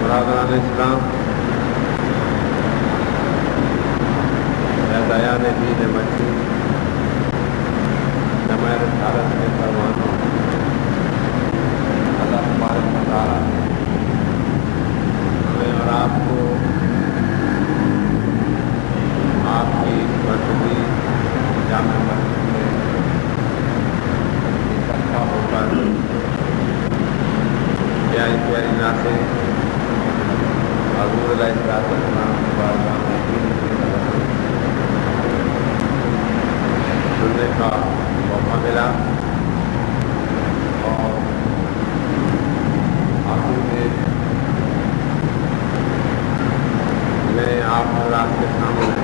برادران اسلام، دایان دین مسیح، نمائر رسالت میں فرمان اللہ تبارک و تعالیٰ ہمیں اور آپ کو آپ کی مرکزی جامع مسجد میں اکٹھا ہو کر پیاری پیاری نعتیں حضور علیہ السلام کی بارگاہ میں سننے کا موقع ملا اور آخر میں آپ حضرات کے سامنے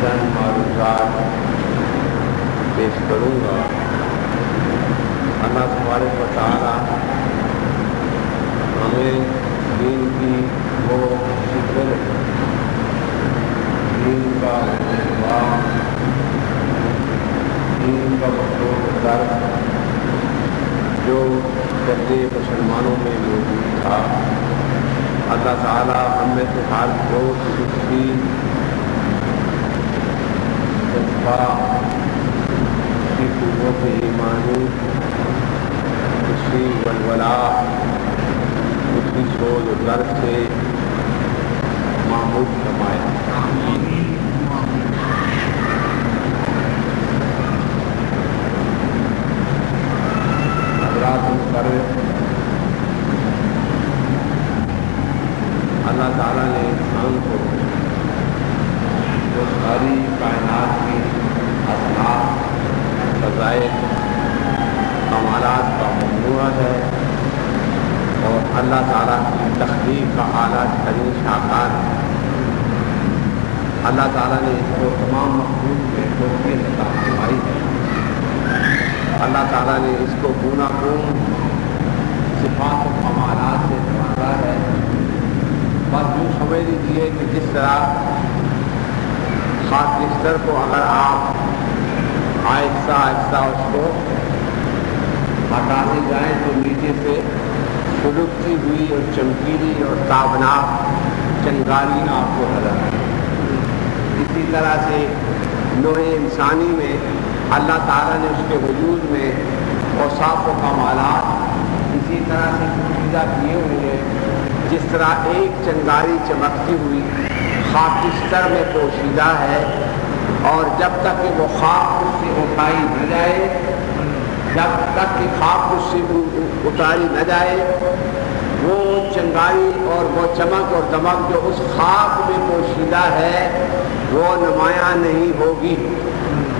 چند معروضات پیش کروں گا۔ اللہ تبارک و تعالیٰ ہمیں دین کی وہ فکر، دین کا احترام، دین کا مخلوق درد جو پہلے مسلمانوں میں موجود تھا، اللہ تعالیٰ ہم میں سے ہر روز اس کی جذبہ، اس کی قوت ایمانی، اس کی ولولہ، اس کی سوز و درد سے محفوظ فرمائے۔ حضرات مقرر، اللہ تعالیٰ نے انسان کو جو ساری کائنات کی اصناف، فضائل، کمالات کا مجموعہ ہے اور اللہ تعالیٰ کی تخلیق کا اعلیٰ ترین شاہکار ہے۔ اللہ تعالیٰ نے اس کو تمام مخلوق میں توفیق عطا فرمائی ہے۔ اللہ تعالیٰ نے اس کو گوناگون صفات و کمالات سے نوازا ہے۔ بس یوں سمجھ لیجیے کہ جس طرح خاکستر کو اگر آپ آہستہ آہستہ اس کو ہٹاتے جائیں تو نیچے سے سلگتی ہوئی اور چمکیلی اور تابناک چنگاری آپ کو نظر آئے۔ اسی طرح سے نوع انسانی میں اللہ تعالیٰ نے اس کے وجود میں اوصاف و کمالات اسی طرح سے پوشیدہ کیے ہوئے ہیں، جس طرح ایک چنگاری چمکتی ہوئی خاکستر میں پوشیدہ ہے، اور جب تک کہ وہ خاک اس سے اٹھائی نہ جائے، جب تک کہ خاک اس سے اتاری نہ جائے، وہ چنگاری اور وہ چمک اور دمک جو اس خاک میں پوشیدہ ہے وہ نمایاں نہیں ہوگی۔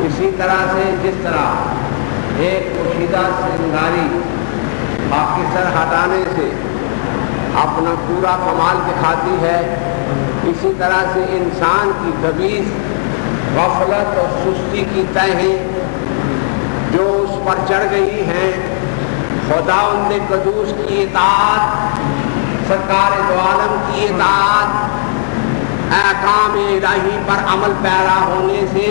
اسی طرح سے جس طرح ایک پوشیدہ چنگاری خاکستر ہٹانے سے اپنا پورا کمال دکھاتی ہے، اسی طرح سے انسان کی خبیث غفلت اور سستی کی تہیں جو اس پر چڑھ گئی ہیں، خداوند قدوس کی اطاعت، سرکار دو عالم کی اطاعت، احکام الہی پر عمل پیرا ہونے سے،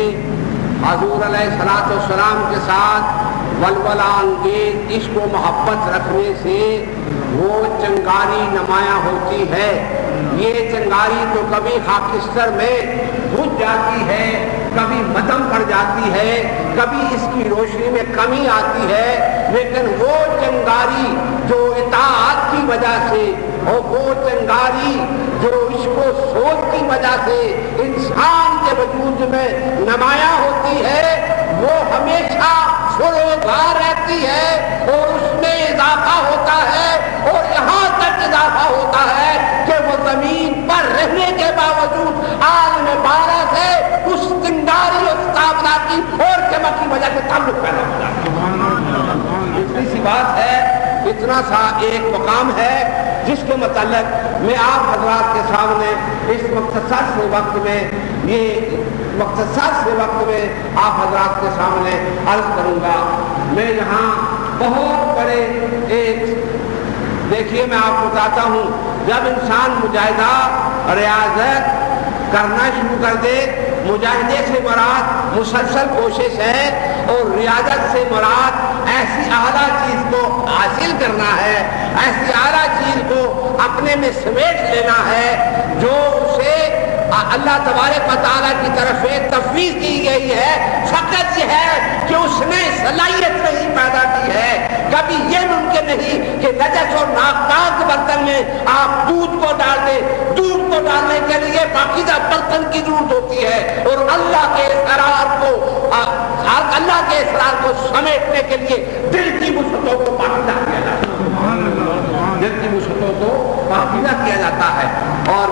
حضور علیہ السلام کے ساتھ ولولہ انگیز عشق و محبت رکھنے سے وہ چنگاری نمایاں ہوتی ہے۔ یہ چنگاری تو کبھی خاکستر میں بجھ جاتی ہے، کبھی مدھم پڑ جاتی ہے، کبھی اس کی روشنی میں کمی آتی ہے، لیکن وہ چنگاری جو اطاعت کی وجہ سے اور وہ چنگاری جو عشق و سوچ کی وجہ سے انسان کے وجود میں نمایاں ہوتی ہے، وہ ہمیشہ فروغار رہتی ہے اور اس میں اضافہ ہوتا ہے، اور یہاں تک اضافہ ہوتا ہے کہ وہ زمین پر رہنے کے باوجود عالم بالا سے اس چنگاری اور تابناکی اور چمک کی وجہ سے تعلق پیدا ہو جاتا ہے۔ اتنی سی بات ہے، اتنا سا ایک مقام ہے جس کے متعلق میں آپ حضرات کے سامنے اس مختصر سے وقت میں آپ حضرات کے سامنے عرض کروں گا۔ میں یہاں بہت بڑے ایک دیکھیے، میں آپ کو بتاتا ہوں جب انسان مجاہدہ ریاضت کرنا شروع کر دے، مجاہدے سے مراد مسلسل کوشش ہے اور ریاضت سے مراد ایسی اعلیٰ چیز کو حاصل کرنا ہے، ایسی اعلیٰ چیز کو اپنے میں سمیٹ لینا ہے جو اسے اللہ تبارک و تعالیٰ کی طرف ایک تفویض کی گئی ہے۔ فقط یہ ہے کہ اس نے صلاحیت نہیں پیدا کی ہے۔ کبھی یہ ممکن نہیں کہ نجس اور ناپاک برتن میں آپ دودھ کو ڈال دیں، دودھ کو ڈالنے کے لیے پاکیزہ برتن کی ضرورت ہوتی ہے، اور اللہ کے اسرار کو سمیٹنے کے لیے دل کی وسعتوں کو پاکیزہ کیا جاتا ہے، دل کی وسعتوں کو پاکیزہ کیا جاتا ہے۔ اور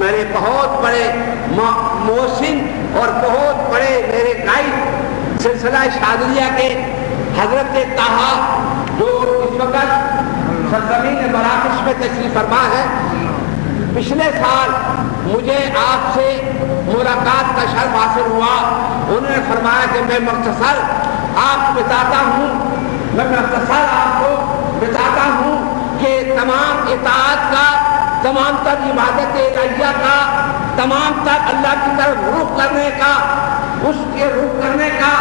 میرے بہت بڑے محسن اور بہت بڑے میرے گائیڈ سلسلہ شاذلیہ کے حضرت طہا جو اس وقت سرزمین مراکش میں تشریف فرما ہے، پچھلے سال مجھے آپ سے ملاقات کا شرف حاصل ہوا۔ انہوں نے فرمایا کہ میں مختصر آپ کو بتاتا ہوں کہ تمام اطاعت کا، تمام تر عبادت الہیہ کا، تمام تر اللہ کی طرف رخ کرنے کا، اس کے رخ کرنے کا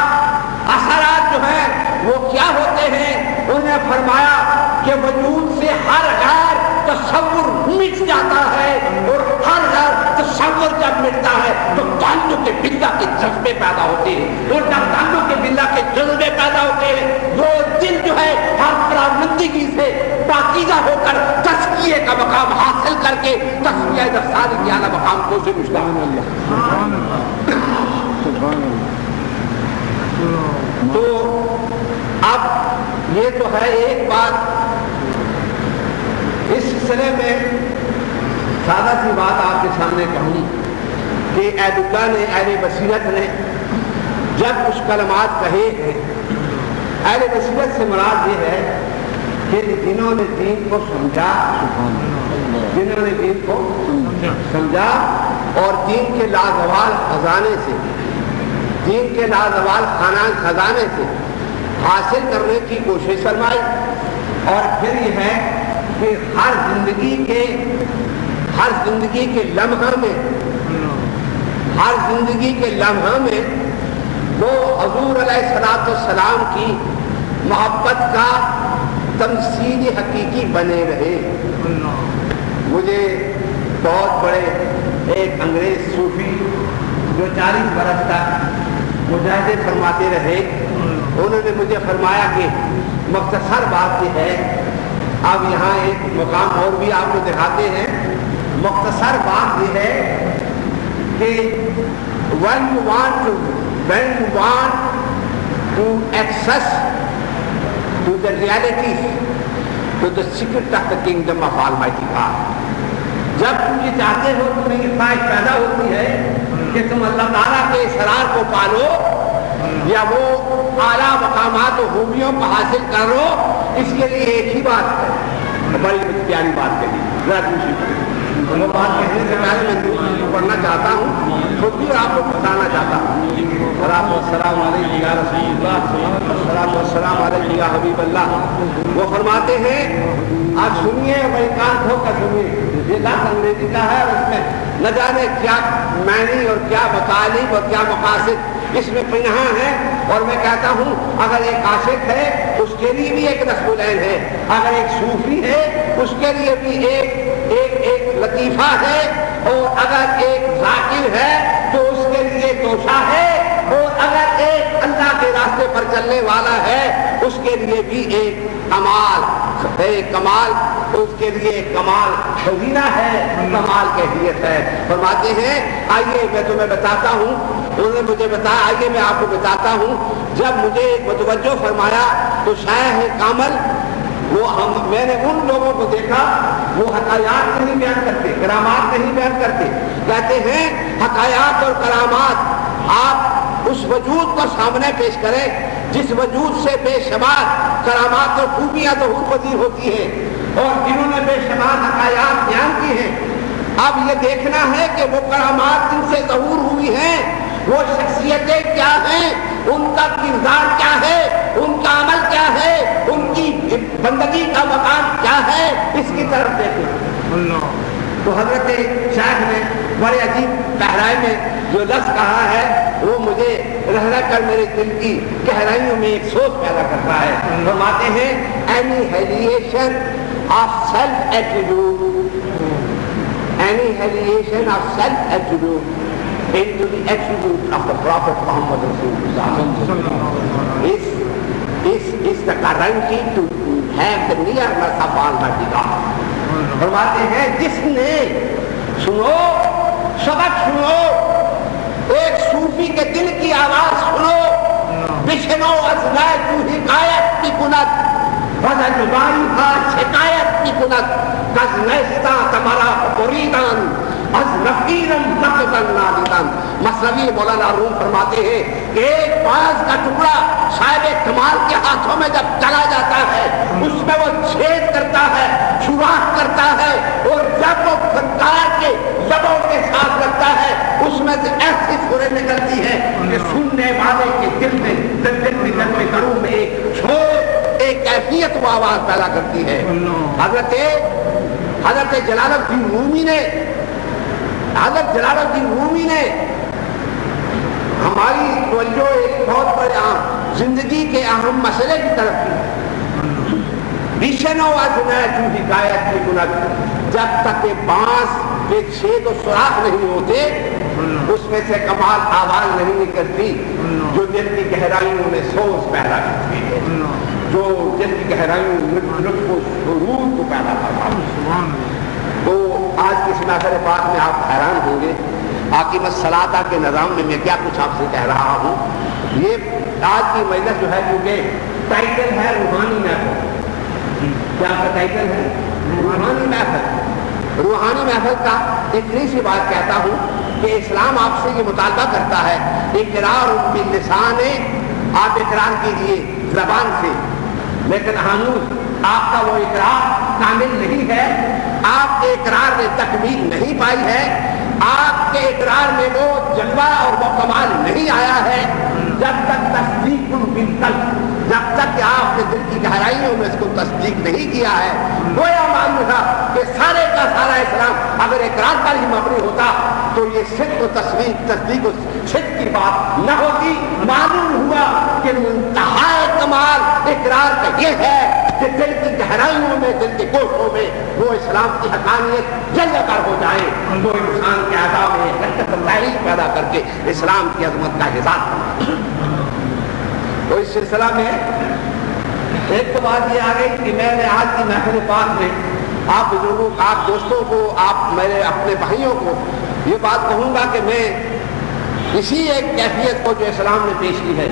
اثرات جو ہیں وہ کیا ہوتے ہیں۔ انہوں نے فرمایا کہ وجود سے ہر غیر تصور مٹ جاتا ہے، اور ہر غیر تصور جب مٹتا ہے تو تعلق باللہ کے جذبے پیدا ہوتے ہیں، اور جب تعلق باللہ کے جذبے پیدا ہوتے ہیں وہ دل جو ہے ہر پراگندگی سے پاکیزہ ہو کر تزکیے کا مقام حاصل کر کے تزکیہ نفس کے اعلیٰ مقام کو سے مشتا ہے۔ تو اب یہ تو ہے ایک بات۔ اس سلسلے میں سادہ سی بات آپ کے سامنے کہوں کہ اہل اللہ نے، اہل بصیرت نے جب کچھ کلمات کہے ہیں، اہل بصیرت سے مراد یہ ہے کہ جنہوں نے دین کو سمجھا، جنہوں نے دین کو سمجھا اور دین کے لازوال خزانے سے، دین کے لازوال خزانے سے حاصل کرنے کی کوشش فرمائی۔ اور پھر یہ ہے کہ ہر زندگی کے لمحہ میں وہ حضور علیہ السلام کی محبت کا تمثیل حقیقی بنے رہے۔ مجھے بہت بڑے ایک انگریز صوفی جو 40 برس تک مجاہدے فرماتے رہے، انہوں نے مجھے فرمایا کہ مختصر بات یہ ہے، اب یہاں ایک مقام اور بھی آپ کو دکھاتے ہیں، مختصر بات یہ ہے کہ when you want to access to the reality, to the secret of the kingdom of Almighty God، جب تم یہ چاہتے ہو، تمہیں یہ خواہش پیدا ہوتی ہے کہ تم اللہ تعالیٰ کے اسرار کو پالو یا وہ اعلیٰ مقامات و خوبیوں کو حاصل کرو، اس کے لیے ایک ہی بات ہے، بڑی پیاری بات کہی، ذرا دوسری وہ بات کہنے سے پہلے میں دوسری پڑھنا چاہتا ہوں، خود بھی آپ کو بتانا چاہتا ہوں۔ السلام علیکم یا رسول اللہ، السلام علیکم یا حبیب اللہ۔ وہ فرماتے ہیں، آپ سنیے، بھائی کان کھول کر سنیے، یہ لفظ انگریزی کا ہے اور اس میں نہ جانے کیا معنی اور کیا مطالب اور کیا مقاصد اس میں پنہاں ہے۔ اور میں کہتا ہوں اگر ایک عاشق ہے اس کے لیے بھی ایک نصب العین ہے، اگر ایک صوفی ہے اس کے لیے بھی ایک لطیفہ ہے، اور اگر ایک ذاکر ہے تو اس کے لیے توشہ ہے، اور اگر ایک اللہ کے راستے پر چلنے والا ہے اس کے لیے بھی ایک کمال، اس کے لیے کمال خزینہ ہے، کمال کیفیت ہے۔ فرماتے ہیں آئیے میں تمہیں بتاتا ہوں، انہوں نے مجھے بتایا، آئیے میں آپ کو بتاتا ہوں۔ جب مجھے متوجہ فرمایا تو شیخ کامل میں نے ان لوگوں کو دیکھا وہ حقائق نہیں بیان کرتے، کرامات نہیں بیان کرتے، کہتے ہیں حقائق اور کرامات آپ اس وجود کو سامنے پیش کریں جس وجود سے بے شمار کرامات اور خوبیاں ظہور پذیر ہوتی ہیں، اور جنہوں نے بے شمار حقائق بیان کی ہیں۔ اب یہ دیکھنا ہے کہ وہ کرامات جن سے ظہور ہوئی ہیں وہ شخصیتیں کیا ہیں، ان کا کردار کیا ہے، ان کا عمل کیا ہے، ان کی بندگی کا مقام کیا ہے، اس کی طرف دیکھنا۔ تو حضرت شیخ نے بڑے عجیب گہرائی میں جو لفظ کہا ہے وہ مجھے رہ رہ کر میرے دل کی گہرائیوں میں ایک سوچ پیدا کرتا ہے. فرماتے ہیں annihilation of self attribute into the attribute of the Prophet Muhammad Rasulullah is the guarantee to have the nearness of Almighty God. فرماتے ہیں جس نے سنو سبق سنو ایک صوفی کے دل کی آواز سنو بشنو ازلائے تو حکایت کی کنت وزا جباری کا شکایت کی کنت کز نیستا تمہارا قریدان از نفیرم نقدن نادیدن. مثنوی مولانا روم فرماتے ہیں کہ ایک باز کا ٹکڑا صاحب کمال کے ہاتھوں میں جب چلا جاتا ہے اس میں وہ چھید کرتا ہے سوراخ کرتا ہے اور جب وہ فنکار کے لبوں کے ساتھ لگتا ہے اس میں سے ایسی سوریں نکلتی ہیں کہ سننے والے کے دل میں گڑوں میں ایک چھوٹ ایک کیفیت وہ آواز پیدا کرتی ہے. حضرت جلال الدین رومی نے ہماری توجہ ایک بہت بڑے زندگی کے اہم مسئلے کی طرف کی. جب تک کہ بانس کے چھید و سوراخ نہیں ہوتے اس میں سے کمال آواز نہیں نکلتی جو دل کی گہرائیوں میں سوچ پیدا کرتی ہے جو دل کی گہرائیوں میں لطف و سرور کو پیدا کرتا ہے. تو آج کی اس محفل پاک میں آپ حیران ہوں گے حاکم الصلاۃ کے نظام میں کیا کچھ آپ سے کہہ رہا ہوں. یہ آج کی مجلس جو ہے کیونکہ ٹائٹل ہے روحانی محفل. کیا آپ کا ٹائٹل ہے؟ روحانی محفل. روحانی محفل کا اتنی سی بات کہتا ہوں کہ اسلام آپ سے یہ مطالبہ کرتا ہے اقرار باللسان آپ اقرار کیجئے زبان سے لیکن ہنوز آپ کا وہ اقرار کامل نہیں ہے. آپ کے اقرار نے تکمیل نہیں پائی ہے. آپ کے اقرار میں وہ جلوہ اور وہ کمال نہیں آیا ہے جب تک تصدیق بالقلب جب تک کہ آپ نے دل کی گہرائیوں میں اس کو تصدیق نہیں کیا ہے. گویا معلوم تھا کہ سارے کا سارا اسلام اگر اقرار پر ہی مبنی ہوتا تو یہ صدق و تصدیق و صدق کی بات نہ ہوتی. معلوم ہوا کہ منتہا کمال اقرار کا یہ ہے کہ دل کی گہرائیوں میں دل کے گوشوں میں وہ اسلام کی حقانیت جل کر ہو جائے تو انسان کے اعضاء میں حرکت تحریک پیدا کر کے اسلام کی عظمت کا احساس کرے. تو اس سلسلہ میں ایک تو بات یہ آ گئی کہ میں نے آج کی محفل پاک میں آپ بزرگوں آپ دوستوں کو آپ میرے اپنے بھائیوں کو یہ بات کہوں گا کہ میں اسی ایک کیفیت کو جو اسلام نے پیش کی ہے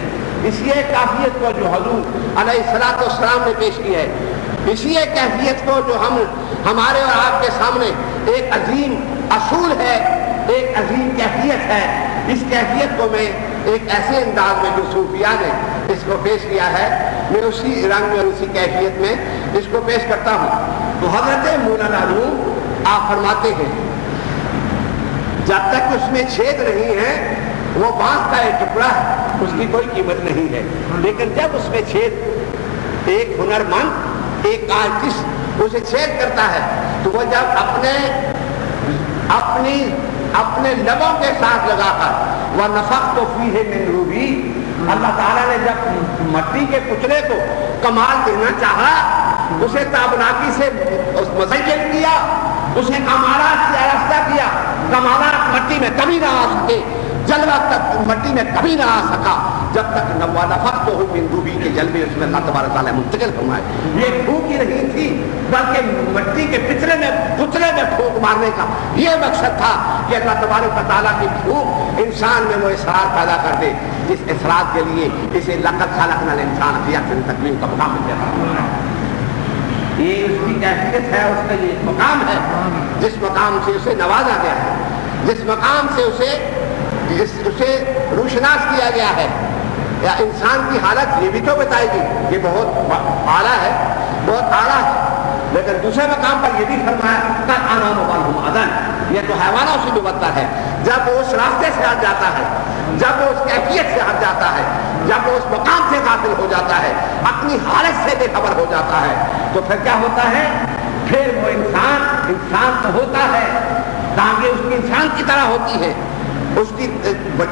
اسی ایک کیفیت کو جو حضور علیہ الصلوۃ والسلام نے پیش کی ہے اسی ایک کیفیت کو جو ہمارے اور آپ کے سامنے ایک عظیم اصول ہے ایک عظیم کیفیت ہے. اس کیفیت کو میں ایک ایسے انداز میں جو صوفیاء نے اس کو پیش کیا ہے میں اسی رنگ میں اور اسی کیفیت میں اس کو پیش کرتا ہوں. تو حضرت مولانا روم آپ فرماتے ہیں جب تک اس میں چھید نہیں ہے وہ بانس کا ایک ٹکڑا ہے اس کی کوئی قیمت نہیں ہے. لیکن جب اس میں چھید ایک ہنرمند ایک آرٹسٹ اسے چھید کرتا ہے تو وہ جب اپنے لبوں کے ساتھ لگا کر وہ نفخت فیہ من روحی اللہ تعالیٰ نے جب مٹی کے پتلے کو کمال دینا چاہا اسے تابناکی سے مزین کیا اسے کمالات سے آراستہ کیا. کمالات مٹی میں کبھی نہ آ سکے جلوہ تک مٹی میں کبھی نہ آ سکا جب تک نفخت ہو من روحی کے جلوے اس میں اللہ تبارک تعالیٰ منتقل فرمائے. یہ پھونک ہی نہیں تھی بلکہ مٹی کے پتلے میں پھونک مارنے کا یہ مقصد تھا کہ اللہ تبارک تعالیٰ کی پھونک انسان میں وہ اصرار پیدا کر دے جس اصرار کے لیے اسے لقد خلقنا الانسان فی احسن تقویم کا مقام مل جاتا. یہ اس کی کیفیت ہے اس کا یہ مقام ہے جس مقام سے اسے نوازا گیا ہے جس مقام سے اسے روشناس کیا گیا ہے. یا انسان کی حالت یہ بھی تو بتائے گی یہ بہت اعلیٰ ہے بہت اعلیٰ ہے لیکن دوسرے مقام پر یہ بھی فرمایا قد انعم بعضهم اذن یہ تو حیوانوں سے بھی بدتر ہے. جب وہ اس راستے سے ہٹ جاتا ہے جب وہ اس کیفیت سے ہٹ جاتا ہے جب وہ اس مقام سے غافل ہو جاتا ہے اپنی حالت سے بے خبر ہو جاتا ہے تو پھر کیا ہوتا ہے پھر وہ انسان انسان تو ہوتا ہے، ٹانگیں اس کی انسان کی طرح ہوتی ہے، اس کی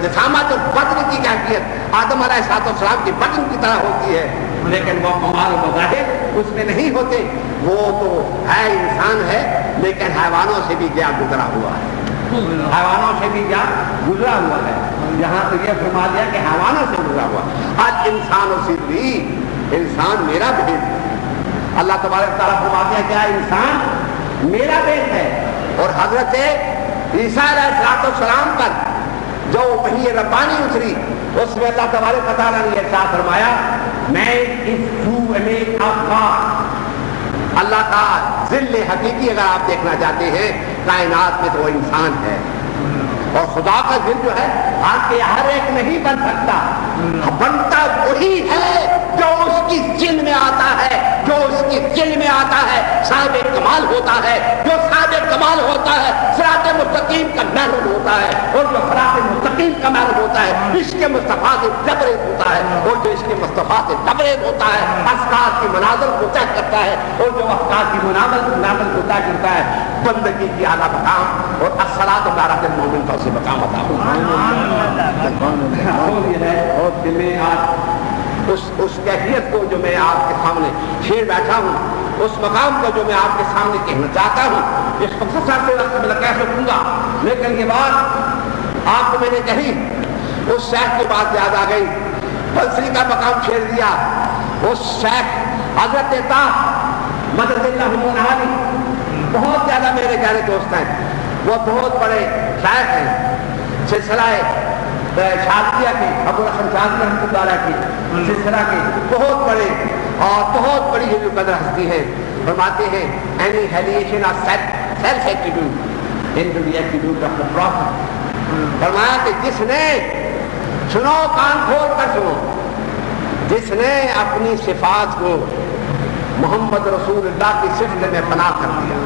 جسامت اور بدن کی کیفیت آدم علیہ السلام کی بدن کی طرح ہوتی ہے، لیکن وہ کمال و مظاہر اس میں نہیں ہوتے. وہ تو ہے انسان ہے لیکن حیوانوں سے بھی گیا گزرا ہوا ہے، حیوانوں سے بھی گیا گزرا ہوا ہے. یہاں تو یہ فرما دیا کہ حیوانوں سے گزرا ہوا. آج انسان و سری، انسان میرا بھید. اللہ تبارک تعالیٰ فرما دیا کیا انسان میرا بیٹ ہے. اور حضرت عیسیٰ علیہ السلام پر جو وحی ربانی اتری اس میں اللہ تبارک تعالیٰ نے ارشاد فرمایا میں اللہ کا ذل حقیقی اگر آپ دیکھنا چاہتے ہیں کائنات میں تو وہ انسان ہے. اور خدا کا ذل جو ہے آپ کے ہر ایک نہیں بن سکتا، بنتا وہی ہے جو اس کی ذل میں آتا ہے، جو اس کی ذل میں آتا ہے صاحب کمال ہوتا ہے. جو صاحب کمال ہوتا ہے صراط مستقیم کا محروم ہوتا ہے، اور جو صراط مستقیم کا محروم ہوتا ہے عشق مصطفیٰ سے تبریز ہوتا ہے، اور جو عشق مصطفیٰ سے تبریز ہوتا ہے افکار کی مناظر کو طے کرتا ہے، اور جو افکار کی مناظر کو طے کرتا ہے بندگی کی اعلیٰ مقام اور الصلاۃ علی المومن کا اسے مقام عطا ہوتا ہے. اور میں آج اس کیفیت کو جو میں آپ کے سامنے چھیڑ بیٹھا ہوں، اس مقام کو جو میں آپ کے سامنے کہنا چاہتا ہوں، اس مختصر سے وقت میں کہہ سکوں گا، لیکن یہ بات آپ کو میں نے کہی اس شیخ کی بات یاد آ گئی. بصری کا مقام چھیڑ دیا. اس شیخ حضرت مدد اللہ علی بہت زیادہ میرے گہرے دوست ہیں، وہ بہت بڑے شیخ ہیں. سلسلہ شادیہ کی ابو الحسن شاذلی رحمۃ اللہ علیہ کی سلسلہ کے بہت بڑے اور بہت بڑی جو قدر ہستی ہے. فرماتے ہیں annihilation of self-attitude into the attitude of the prophet. فرمایا کہ جس نے سنو کان کھول کر سنو، جس نے اپنی صفات کو محمد رسول اللہ کی صفت میں فنا کر دیا،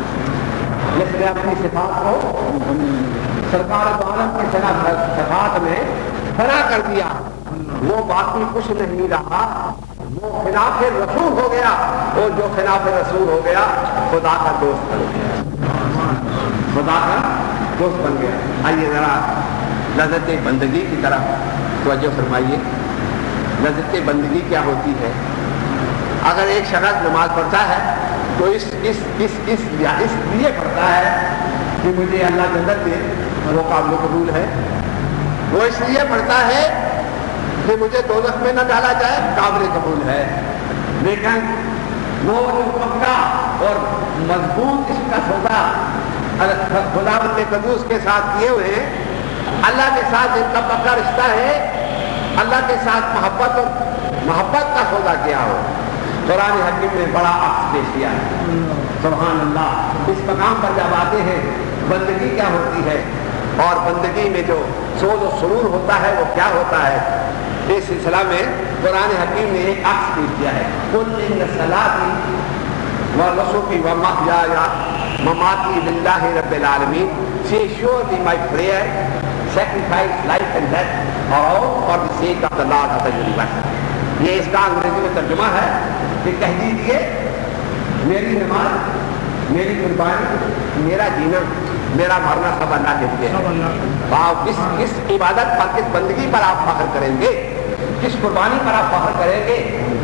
جس نے اپنی صفات کو سرکار عالم کی صفات میں فنا کر دیا، وہ باقی کچھ نہیں رہا، وہ خلاف رسول ہو گیا. اور جو خلاف رسول ہو گیا خدا کا دوست بن گیا، خدا کا دوست بن گیا. آئیے ذرا لذت بندگی کی طرف توجہ فرمائیے. لذت بندگی کیا ہوتی ہے؟ اگر ایک شخص نماز پڑھتا ہے تو اس لیے پڑھتا ہے کہ مجھے اللہ جنت دے، وہ قابل قبول ہے. وہ اس لیے پڑھتا ہے کہ مجھے دوزخ میں نہ ڈالا جائے، قابل قبول ہے. لیکن وہ جو پکا اور مضبوط اس کا سودا خداوند قدوس کے ساتھ کیے ہوئے ہیں، اللہ کے ساتھ جن کا پکا رشتہ ہے، اللہ کے ساتھ محبت کا سودا کیا ہو. قرآن حکیم میں بڑا عکس پیش کیا ہے. سبحان اللہ. اس مقام پر جب آتے ہیں بندگی کیا ہوتی ہے اور بندگی میں جو سوز و سرور ہوتا ہے وہ کیا ہوتا ہے، اس سلسلہ میں قرآن حکیم نے ایک عکس پیش کیا ہے. قل ان صلاتی و نسکی و محیایا مماتی للہ رب العالمین. Say surely my prayer, sacrifice, life and death are all for the sake of the Lord of the universe. یہ اس کا انگریزی میں ترجمہ ہے کہ کہہ دیجیے میری نماز، میری قربانی، میرا جینا، میرا مرنا سب اللہ کے لیے ہے. آپ کس عبادت پر، کس بندگی پر آپ فخر کریں گے، کس قربانی پر آپ فخر کریں گے،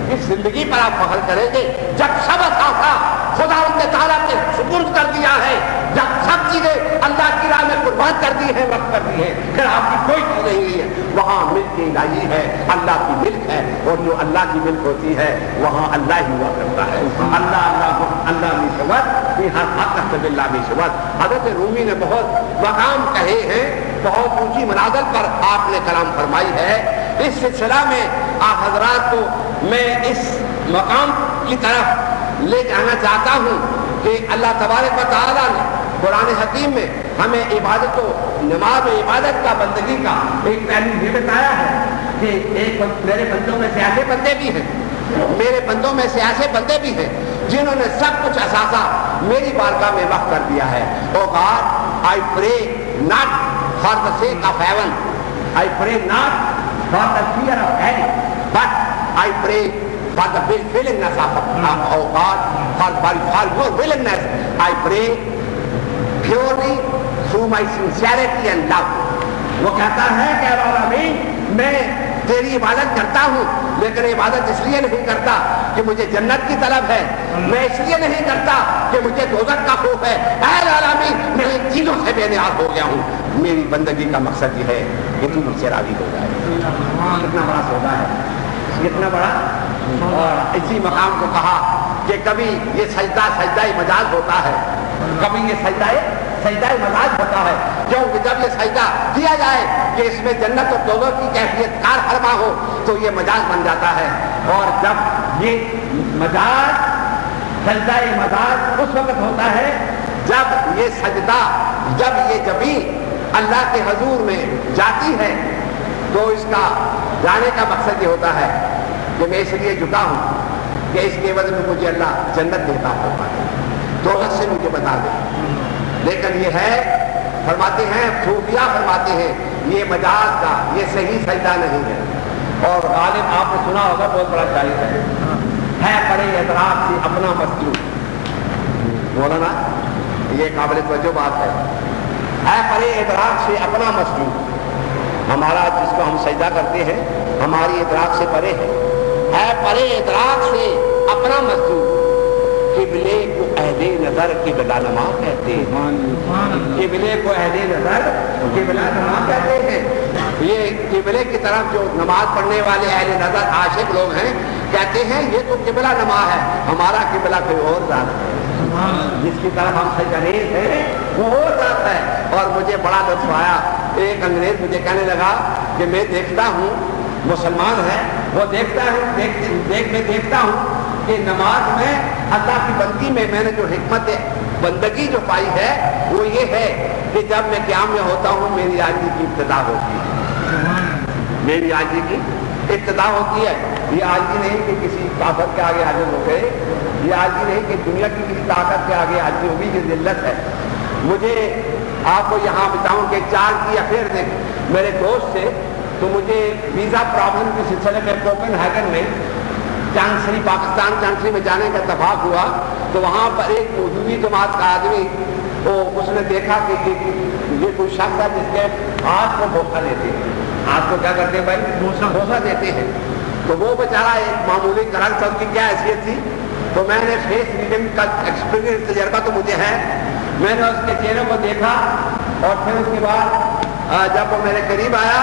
کس زندگی پر آپ فخر کریں گے جب سب اثاثہ خدا ان کے تعالیٰ کے سپرد کر دیا ہے، جب سب چیزیں اللہ کی راہ میں قربان کر دی ہیں، وقت کر دی ہیں، پھر آپ کی کوئی چیز نہیں ہے. وہاں ملک الہی ہے، اللہ کی ملک ہے، اور جو اللہ کی ملک ہوتی ہے وہاں اللہ ہی ہوا کرتا ہے. اللہ بھی شبت بھی ہر حق باللہ بھی شبت. حضرت رومی نے بہت مقام کہے ہیں، بہت اونچی منازل پر آپ نے کلام فرمائی ہے. اس سلسلہ میں آپ حضرات کو میں اس مقام کی طرف لے جانا چاہتا ہوں کہ اللہ تبارک و تعالیٰ نے قرآن حکیم میں ہمیں عبادت و نماز و عبادت کا، بندگی کا ایک پہلو یہ بتایا ہے کہ میرے بندوں میں سے ایسے بندے بھی ہیں، میرے بندوں میں سے ایسے بندے بھی ہیں جنہوں نے سب کچھ اثاثہ میری بارگاہ میں وقف کر دیا ہے. او God I pray not for the sake of heaven, I pray not for the fear of hell, but I pray for the willingness of oh God, for your willingness. I pray purely through my sincerity and love. وہ کہتا ہے کہ العالمین میں تیری عبادت کرتا ہوں لیکن عبادت اس لیے نہیں کرتا کہ مجھے جنت کی طلب ہے, میں اس لیے نہیں کرتا کہ مجھے دوزخ کا خوف ہے. اے العالمین میں ان چیزوں سے بے نیاز ہو گیا ہوں, میری بندگی کا مقصد یہ ہے کہ تو مجھ سے راضی ہو جائے. کتنا بڑا سودا ہے, کتنا بڑا. اور اسی مقام کو کہا کہ کبھی یہ سجدہ سجدہ مجاز ہوتا ہے, کبھی یہ سجدہ مزاج ہوتا ہے, کیونکہ جب یہ سجدہ کیا جائے کہ اس میں جنت اور دوزخ کی کیفیت کار فرما ہو تو یہ مجاز بن جاتا ہے. اور جب یہ مجاز سجدہ مزاج اس وقت ہوتا ہے جب یہ سجدہ, جب یہ جبین اللہ کے حضور میں جاتی ہے تو اس کا جانے کا مقصد یہ ہوتا ہے کہ میں اس لیے جھکا ہوں کہ اس کے عوض میں مجھے اللہ جنت دیتا فرما دے, دوزخ سے مجھے بتا دے. لیکن یہ ہے, فرماتے ہیں صوفیہ فرماتے ہیں یہ مجاز کا, یہ صحیح سجدہ نہیں ہے. اور غالب آپ نے سنا ہوگا, بہت بڑا شاعر ہے پڑے ادراک سے اپنا مسجود. بولا نا, یہ قابل توجہ بات ہے پڑے ادراک سے اپنا مسجود. ہمارا جس کو ہم سجدہ کرتے ہیں ہماری ادراک سے پرے ہے پرے ادراک سے اپنا مسجود. قبلے کو اہل نظر قبلہ نما کہتے ہیں, قبلے کو اہل نظر قبلہ نما کہتے ہیں. یہ قبلے کی طرف جو نماز پڑھنے والے اہل نظر عاشق لوگ ہیں کہتے ہیں یہ تو قبلہ نما ہے, ہمارا قبلہ کوئی اور ذات ہے, جس کی طرف ہم سجدریز ہیں وہ اور ذات ہے. اور مجھے بڑا لطف آیا, ایک انگریز مجھے کہنے لگا کہ میں دیکھتا ہوں مسلمان ہے, وہ دیکھتا ہے دیکھتا ہوں کہ نماز میں اللہ کی بندگی میں نے جو حکمت بندگی جو پائی ہے وہ یہ ہے کہ جب میں قیام میں ہوتا ہوں میری عاجزی کی ابتدا ہوتی ہے, میری عاجزی کی ابتدا ہوتی ہے. یہ عاجزی نہیں کہ کسی طاقت کے آگے حاضر ہو گئے, یہ عاجزی نہیں کہ دنیا کی کسی طاقت کے آگے حاضر ہوگی, یہ ذلت ہے. مجھے آپ کو یہاں بتاؤں کہ 4 کی افیئر تھے میرے دوست سے, تو مجھے ویزا پرابلم کے سلسلے میں کوپن ہیگن میں چانسری پاکستان چانسری میں جانے کا اتفاق ہوا. تو وہاں پر ایک موجودی جماعت کا آدمی, تو اس نے دیکھا کہ یہ کوئی شخص ہے جس کے ہاتھ کو بوسہ دیتے ہیں. ہاتھ کو کیا کرتے ہیں بھائی, بوسہ دیتے ہیں. تو وہ بیچارہ ایک معمولی کرنٹ تھا, اس کی کیا حیثیت تھی. تو میں نے فیس ریڈنگ کا ایکسپیرینس تجربہ تو مجھے ہے, میں نے اس کے چہرے کو دیکھا اور پھر اس کے بعد جب وہ میرے قریب آیا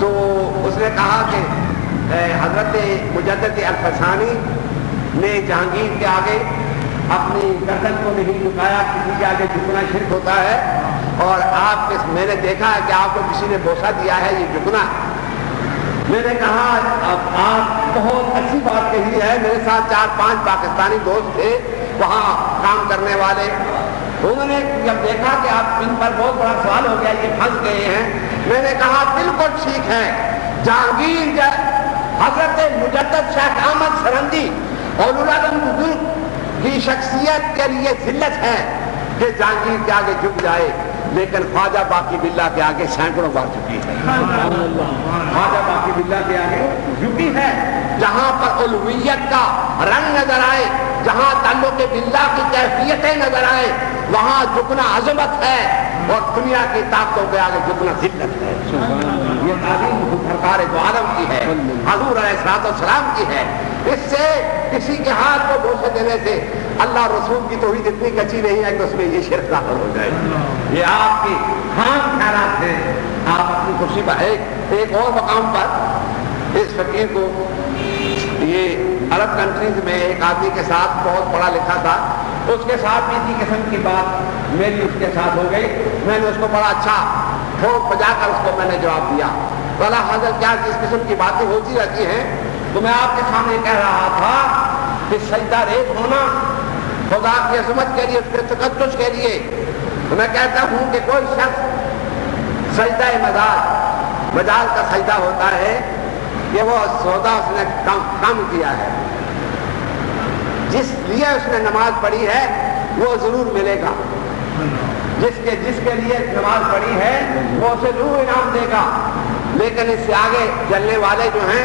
تو اس نے کہا کہ حضرت مجدد الفسانی نے جہانگیر کے آگے اپنی گردن کو نہیں جھکایا, کسی کے آگے جھکنا شرک ہوتا ہے, اور آپ میں نے دیکھا ہے کہ آپ کو کسی نے بوسہ دیا ہے, یہ جھکنا. میں نے کہا اب آپ بہت اچھی بات کہی ہے, میرے ساتھ 4-5 پاکستانی دوست تھے وہاں کام کرنے والے, انہوں نے جب دیکھا کہ آپ ان پر بہت بڑا سوال ہو گیا, یہ پھنس گئے ہیں, میں نے کہا بالکل ٹھیک ہے. جہانگیر حضرت مجدد شیخ احمد سرندی اور العظم بزرگ کی شخصیت کے لیے ذلت ہے کہ جہانگیر کے آگے جھک جائے, لیکن خواجہ باقی باللہ کے آگے سینکڑوں بار جھکی ہے. خواجہ باقی باللہ کے آگے جھکی ہے. جہاں پر الوہیت کا رنگ نظر آئے, جہاں تعلق باللہ کی کیفیتیں نظر آئے, وہاں جھکنا عظمت ہے, اور دنیا کی طاقتوں کے آگے جھکنا ذلت ہے. یہ تعلیم سرکار دو عالم کی ہے, حضور علیہ الصلوۃ والسلام کی ہے. اس سے کسی کے ہاتھ کو بوسے دینے سے اللہ رسول کی توحید اتنی کچی نہیں ہے کہ اس میں یہ شرک داخل ہو جائے. یہ آپ کی خام خیالات ہیں, آپ اپنی خوشی پر. ایک اور مقام پر اس فقیر کو, یہ عرب کنٹریز میں ایک آدمی کے ساتھ بہت پڑھا لکھا تھا, اس کے ساتھ بھی اسی قسم کی بات میری اس کے ساتھ ہو گئی. میں نے اس کو بڑا اچھا ٹھوک بجا کر اس کو میں نے جواب دیا. بلا حضرت کیا اس قسم کی باتیں ہوتی رہتی ہیں, تو میں آپ کے سامنے کہہ رہا تھا کہ سجدہ ریز ہونا خدا کی عظمت کے لیے, اس کے تقدس کے لیے. تو میں کہتا ہوں کہ کوئی شخص سجدہ مجاز کا سجدہ ہوتا ہے کہ وہ سودا اس نے کم کیا ہے, جس لیے اس نے نماز پڑھی ہے وہ ضرور ملے گا, جس کے لیے نماز پڑھی ہے وہ اسے ضرور انعام دے گا. لیکن اس سے آگے چلنے والے جو ہیں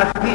80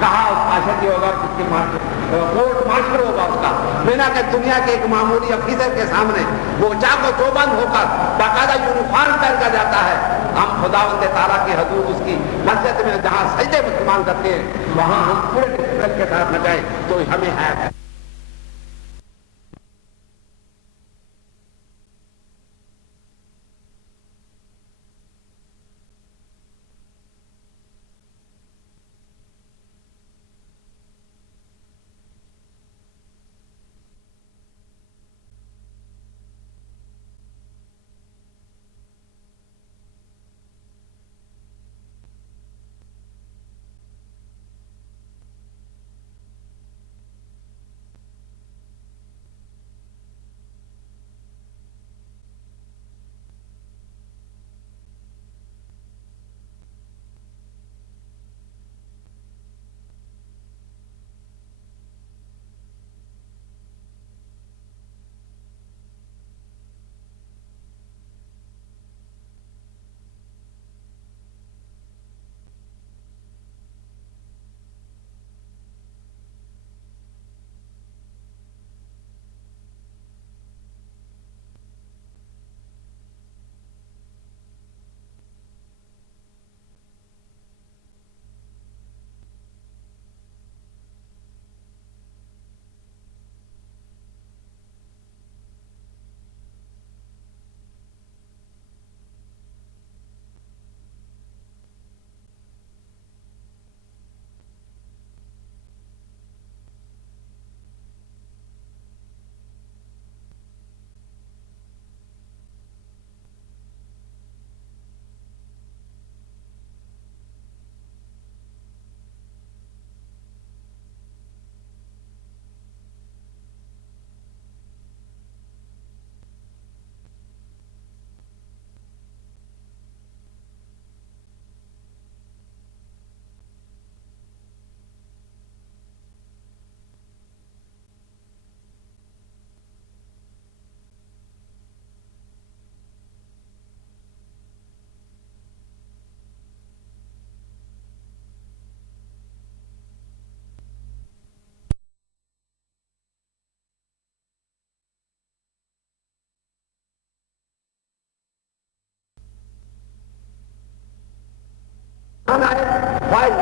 کہا پاشد ہوگا، اس کی کورٹ مارشل ہوگا اس کا، بنا کہ دنیا کے ایک معمولی افیسر کے سامنے وہ چاق و چوبند ہو کر باقاعدہ یونیفارم پہن کر جاتا ہے. ہم خداوند تعالیٰ کے حضور اس کی مسجد میں جہاں سجدے مسلمان کرتے ہیں وہاں ہم پورے ڈسپلن کے ساتھ نہ جائیں تو ہمیں ہے.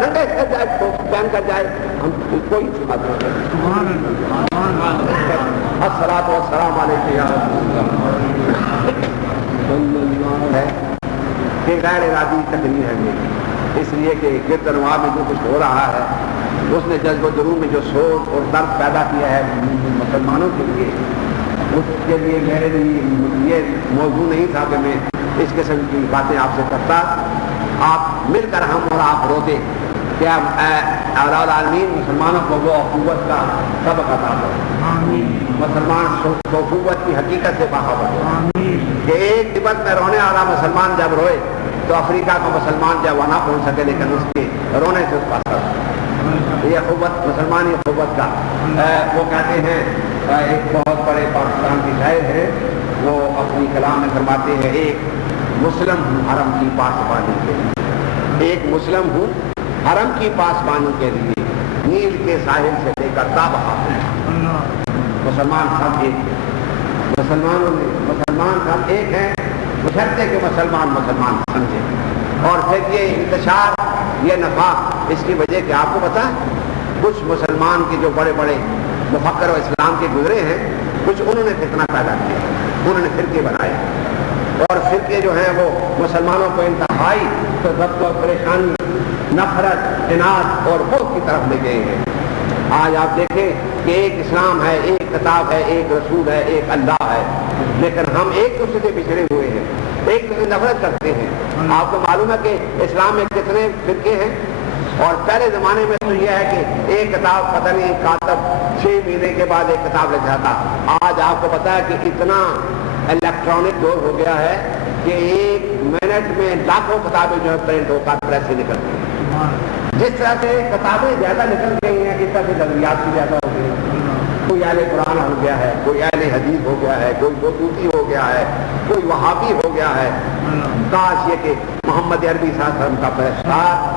ننگے کر جائے تو پہن کر جائے ہم کوئی الصلاۃ والسلام علیکم یا رسول اللہ ہے کہ غیر ارادی تقریر ہے میری، اس لیے کہ گرد نواح میں جو کچھ ہو رہا ہے اس نے جذب و جنون میں جو سوچ اور درد پیدا کیا ہے مسلمانوں کے لیے، اس کے لیے میرے لیے یہ موضوع نہیں تھا کہ میں اس قسم کی باتیں آپ سے کرتا. آپ مل کر ہم اور آپ روتے کیا اعلیٰ العالمین مسلمانوں کو وہ اخوت کا سبق عطا کرے، مسلمان اخوت کی حقیقت سے باخبر کہ ایک تبت میں رونے والا مسلمان جب روئے تو افریقہ کا مسلمان جب وہاں پہنچ سکے، لیکن اس کے رونے سے اس کا سر یہ اخوت مسلمانی اخوت کا. وہ کہتے ہیں ایک بہت بڑے پاکستان کے شاعر ہیں، وہ اپنی کلام میں فرماتے ہیں ایک مسلم ہوں حرم کی پاسبانی کے لیے، ایک مسلم ہوں حرم کی پاسبانی کے لیے، نیل کے ساحل سے لے کر تابہ. مسلمان سب ایک ہیں، مسلمان سب ایک ہیں بشرطے کہ مسلمان سمجھے. اور پھر یہ انتشار یہ نفاق اس کی وجہ کہ آپ کو پتا ہے کچھ مسلمان کے جو بڑے بڑے مفکر و اسلام کے گزرے ہیں، کچھ انہوں نے فتنہ پیدا کیا، انہوں نے فرقے بنائے اور فرقے جو ہیں وہ مسلمانوں کو انتہائی ضبط اور پریشانی، نفرت، عناد اور خوف کی طرف لے گئے ہیں. آج آپ دیکھیں کہ ایک اسلام ہے، ایک کتاب ہے، ایک رسول ہے، ایک اللہ ہے، لیکن ہم ایک دوسرے سے بچھڑے ہوئے ہیں، ایک دوسرے سے نفرت کرتے ہیں. آپ کو معلوم ہے کہ اسلام میں کتنے فرقے ہیں، اور پہلے زمانے میں تو یہ ہے کہ ایک کتاب پتہ نہیں کاتب 6 مہینے کے بعد ایک کتاب لکھ جاتا. آج آپ کو پتا ہے کہ اتنا الیکٹرانک دور ہو گیا ہے کہ 1 منٹ میں لاکھوں کتابیں جو ہے پرنٹ ہو کر پریس سے نکلتی ہیں. جس طرح سے کتابیں زیادہ نکل گئی ہیں اس طرح سے نظریات بھی زیادہ ہو گئی ہیں. کوئی اہل قرآن ہو گیا ہے، کوئی اہل حدیث ہو گیا ہے، کوئی صوفی ہو گیا ہے، کوئی وہابی ہو گیا ہے. کاش یہ کہ محمد عربی صلی اللہ علیہ وسلم کا پیغام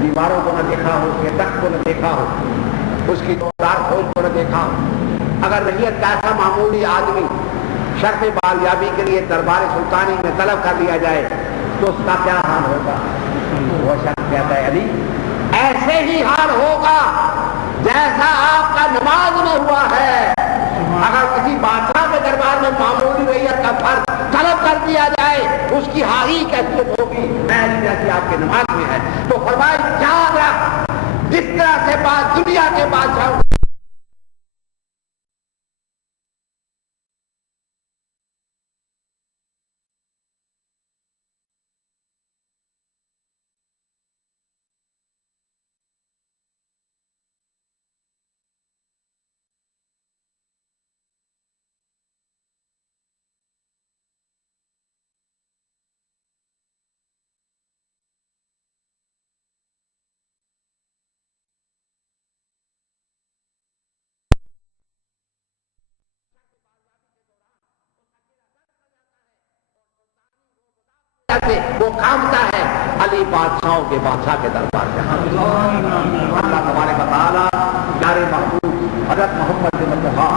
دیواروں کو نہ دیکھا ہو، اس کے تخت کو نہ دیکھا ہو، اس کی دار فوج کو نہ دیکھا ہو، اگر ریت کا ایسا معمولی آدمی شرف بالیابی کے لیے دربار سلطانی میں طلب کر لیا جائے تو اس کا کیا حال ہوگا؟ وہ شخص کہتا ہے علی ایسے ہی حال ہوگا جیسا آپ کا نماز میں ہوا ہے۔ اگر کسی بادشاہ کے دربار میں معمولی ریت کا فرض طلب کر دیا جائے اس کی حالی کیفیت ہوگی جیسی آپ کے نماز میں ہے۔ تو فرمایا یاد رکھ جس طرح سے بات دنیا کے بادشاہوں وہ کامتا ہے علی بادشاہوں کے بادشاہ کے دربار میں۔ اللہ تبارک و تعالیٰ پیارے محبوب حضرت محمد مصطفیٰ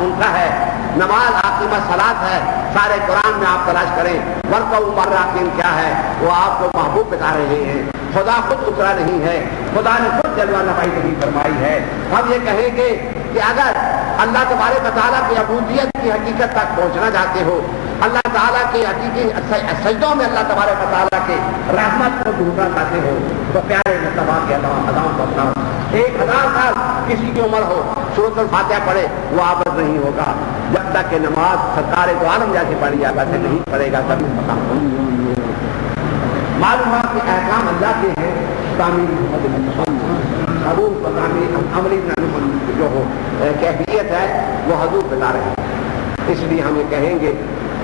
ان کا ہے نماز عاقبہ صلاۃ ہے۔ سارے قرآن میں آپ تلاش کریں ورکعوا مع الراکعین کیا ہے، وہ آپ کو محبوب بتا رہے ہیں۔ خدا خود اترا نہیں ہے، خدا نے خود جلوہ نمائی نہیں فرمائی ہے۔ ہم یہ کہیں گے کہ اگر اللہ تبارک و تعالیٰ کی عبودیت کی حقیقت تک پہنچنا چاہتے ہو، اللہ تعالیٰ کے حقیقی سجدوں میں اللہ تبارک و تعالیٰ کے رحمت کو ڈھونڈنا چاہتے ہو تو پیارے مصطفیٰ کے اداؤں کو اپناؤ۔ 1000 سال کسی کی عمر ہو سورۃ الفاتحہ پڑھے وہ آبد نہیں ہوگا جب تک کہ نماز سرکار دو عالم جیسے پڑھی جائے ویسے نہیں پڑھے گا کبھی مقام معلومات کے احکام اللہ کے ہیں، تعمیر حضور تعمیر عملی جو ہو کیفیت ہے وہ حضور بتا رہے ہیں۔ اس لیے ہم یہ کہیں گے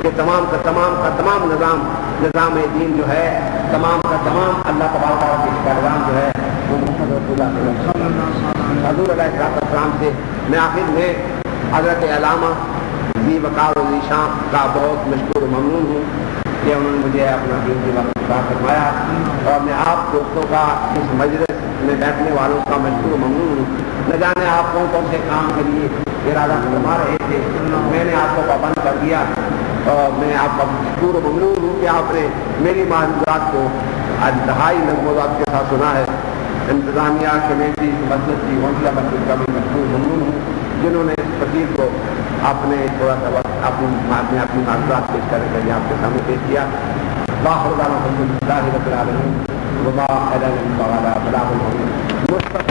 کہ تمام کا تمام نظام دین جو ہے، تمام کا تمام اللہ تبارک و تعالیٰ کے پیغام جو ہے وہ محمد رسول اللہ حضور علیہ السلام سے۔ میں آخر میں حضرت علامہ ذی وقار و ذی شان کا بہت مشکور و ممنون ہوں کہ انہوں نے مجھے اپنا دین کے وقت فرمایا، اور میں آپ دوستوں کا اس مجلس میں بیٹھنے والوں کا مشکور و ممنون ہوں۔ نہ جانے آپ کون کون سے کام کے لیے ارادہ فرما رہے تھے، میں نے آپ کو پابند کر دیا، اور میں آپ کا مشکور و ممنون ہوں کہ آپ نے میری معلومات کو انتہائی نظمات کے ساتھ سنا ہے۔ انتظامیہ کمیٹی مسجد کی حوصلہ بندی کا بھی مشکور ممنون ہوں جنہوں نے اس فقیر کو اپنے تھوڑا سا وقت اپنی معلومات پیش کرنے کے لیے آپ کے سامنے پیش کیا۔ باخردانہ الحمد للہ رب العالمین وما علینا الا البلاغ المبین۔